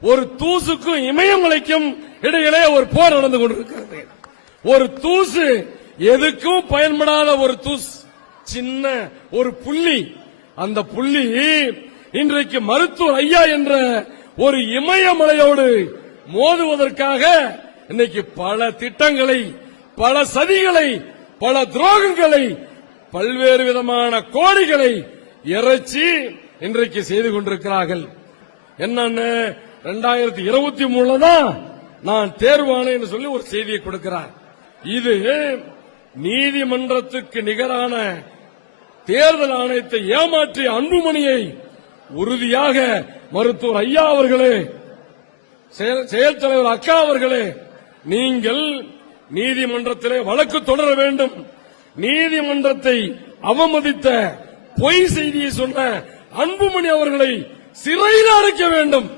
ஒரு தூசுக்கும் இமயமலைக்கும் இடையிலே ஒரு போர் நடந்து கொண்டிருக்கிறது. ஒரு தூசு எதுக்கும் பயன்படாத ஒரு தூசு சின்ன ஒரு புள்ளி. அந்த புள்ளி இன்றைக்கு மருத்துவர் ஐயா என்ற ஒரு இமயமலையோடு மோதுவதற்காக இன்னைக்கு பல திட்டங்களை பல சதிகளை பல துரோகங்களை பல்வேறு விதமான கோடிகளை இறைச்சி இன்றைக்கு செய்து கொண்டிருக்கிறார்கள். என்னன்னு ரெண்டாயிரத்தி இருபத்தி மூணுல தான் நான் தேர்வானேன்னு சொல்லி ஒரு செய்தியை கொடுக்கிறார். இது நீதிமன்றத்துக்கு நிகரான தேர்தல் ஆணையத்தை ஏமாற்றிய அன்புமணியை உறுதியாக மருத்துவர் ஐயா அவர்களே செயல் தலைவர் அக்கா அவர்களே நீங்கள் நீதிமன்றத்திலே வழக்கு தொடர வேண்டும். நீதிமன்றத்தை அவமதித்த பொய் செய்தியை சொன்ன அன்புமணி அவர்களை சிறையில் அடைக்க வேண்டும்.